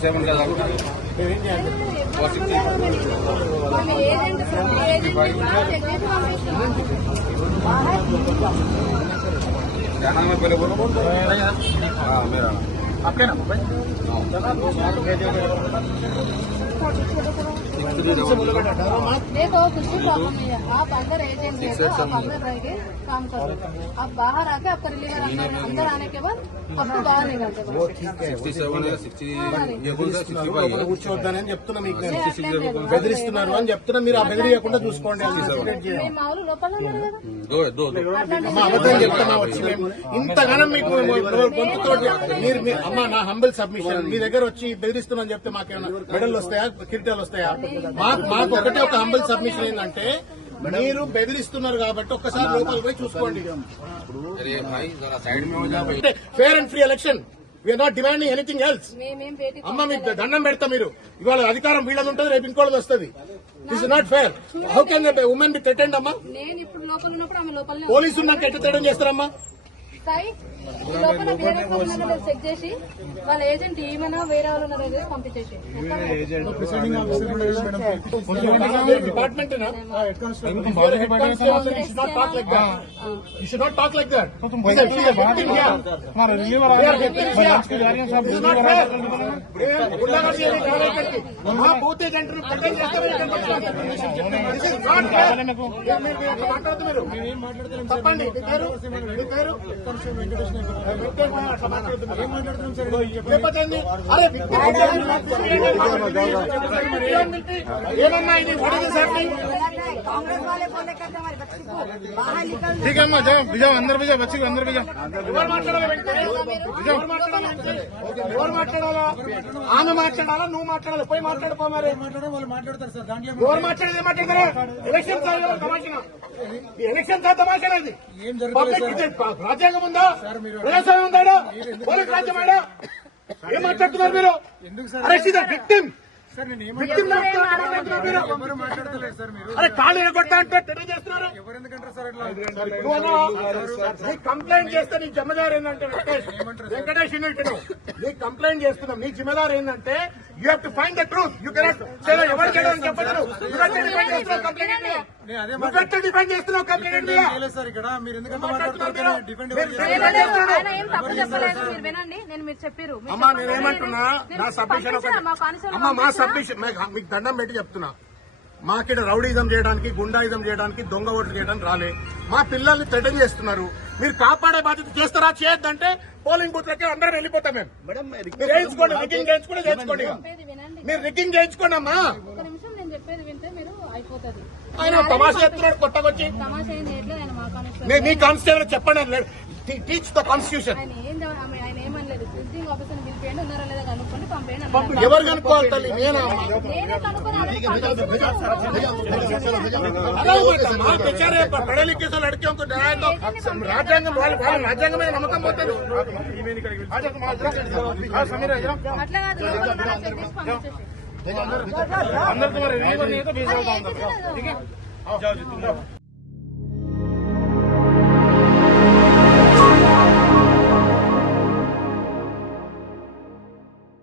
Seven కదా ఆమె agent sir, agent sir, check చేసి పంపిస్తున్నాం. क्या नाम है पहले बोलो हाँ मेरा नाम आपके नाम भाई देखो कुछ भी प्रॉब्लम नहीं है आप अंदर एजेंट है तो आप अंदर रह के काम करो आप बाहर आके आपका रिलीवर अंदर अंदर आने के बाद आपको बाहर निकलते बस सिक्सटी सेवन है सिक्सटी ये बोल रहे सिक्सटी फाइव है కూర్చోవద్దని చెప్తున్నా మీకు నేను అట్లేం లేదు. బెదిరిస్తున్నారు అని చెప్తున్నా మీరు ఆ బెదిరియకుండా చూసుకోండి అది సెపరేట్ చేయండి మేము మామూలు లోపల ఉన్నారు కదా दो है दो दो అమ్మ అబద్ధం చెప్తున్నా వచ్చి మేము ఇంతగానం మీకు గొంతుతోటి మీరు మీ- అమ్మ నా హంబుల్ సబ్మిషన్ మీ దగ్గర వచ్చి బెదిరిస్తున్నా చెప్తే మాకేమైనా మెడల్ వస్తాయా కిరీటాలు వస్తాయా మాకు ఒకటే ఒక హంబల్ సబ్మిషన్ ఏంటంటే మీరు బెదిరిస్తున్నారు కాబట్టి ఒక్కసారి లోపల పోయి చూసుకోండి. Fair and free election we are not demanding anything else అమ్మ మీకు దండం పెడతా మీరు. ఇవాళ అధికారం వీళ్ళది ఉంటుంది రేపు ఇంకోళ్ళది వస్తుంది. This not fair how can women be threatened అమ్మా? పోలీసు ఉన్నాక ఎట్లా థ్రెటన్ చేస్తారమ్మా? ఈ లోపల వేరే వాళ్ళు ఉన్నారో లేదో చెక్ చేసి వాళ్ళ ఏజెంట్ ఏమైనా వేరే వాళ్ళు ఉన్నారో లేదో పంపించేసి మాట్లాడుతున్నారు చెప్పండి పేరు మీ పేరు ఏమన్నా ఇది వాట్ कांग्रेस वाले बोले करते हमारे बच्चे को बाहर निकल ठीक है अम्मा जाओ भिजाओ अंदर भिजाओ बच्ची को अंदर भिजाओ ఎవరు మాట్లాడాలి వెంకటేష్? ఎవరు మాట్లాడాలి వెంకటేష్? ఎవరు మాట్లాడాలా ఆమె మాట్లాడాలా నువ్వు మాట్లాడాలి పోయి మాట్లాడుకో మరి వాళ్ళు మాట్లాడతారు సార్ దాంట్లో ఎవరు మాట్లాడేది ఏం మాట్లాడతారా ఎలక్షన్ తమాషా ఈ ఎలక్షన్ తమాషా ఇది ఏం జరగలేదు పబ్లిక్ ఇది రాజ్యాంగం ఉందా ప్రజాస్వామ్యం ఉందా పోలీస్ రాజ్యం ఆడా ఏం మాట్లాడుతున్నారు మీరు ఎందుకు sir arrest is victim sir నేను ఏం విక్టిమ్ అరే కాళ్ళు ఎగొట్టా అంటే టెటర్ చేస్తున్నారు కంప్లైంట్ చేస్తే నీ జిమ్మదారు ఏంటంటే వెంకటేష్. వెంకటేష్ యూనిట్ నీకు కంప్లైంట్ చేస్తున్నాం నీ జిమ్మదారు ఏంటంటే you have to find the truth you cannot నువ్వెట్లా చేస్తున్నావు కంప్లైంట్ నువ్వెట్లా చేస్తున్నావు కంప్లైంట్ అమ్మా. నేనేమంటున్నా? నా సబ్మిషన్ మా అమ్మా. సబ్మిషన్ మీకు దండం పెట్టి చెప్తున్నా. మాకిడ రౌడీజం చేయడానికి గుండాయిజం చేయడానికి దొంగ ఓట్లు చేయడానికి రాలే. మా పిల్లల్ని థ్రెటన్ చేస్తున్నారు. మీరు కాపాడే బాధ్యత చేస్తారా చేయొద్దంటే పోలింగ్ బూత్ లకి అందరం వెళ్ళిపోతాం మేము. మీరు చేయించుకోండి చేయించుకోండి మీరు రిగ్గింగ్ చేయించుకోండి అమ్మా ఒక నిమిషం నేను చెప్పేది వింటే మీరు అయిపోతుంది ఆయన తమాషా చేస్తున్నాడు కొత్తకొచ్చి తమాషా ఏం చేయట్లేదు ఆయన మా కానిస్టేబుల్ మీ- మీ కానిస్టేబుల్ చెప్పండి టీచ్ ద కాన్స్టిట్యూషన్ ఆయన ఏం చదవ- ఆమె ఆయన ఏమనలేదు ప్రిన్సింగ్ ఆఫీసర్ పిలిపియండి ఉన్నారా లేదా కనుక్కోండి పంపేయండి అన్నారు. ఎవరు కనుక్కోవాలి తల్లి నేనా అమ్మా నేనే కనుక్కొని అలాగే పంపించేస్తాను. అలా होता माँ बेचारे पढ़े लिखे से लड़कियों को डराए तो राजांग वाले वाले राजांग में नमकम होते हैं अंदर तुम्हारे नहीं तो बीस भेजा ठीक है? जाओ जी तुम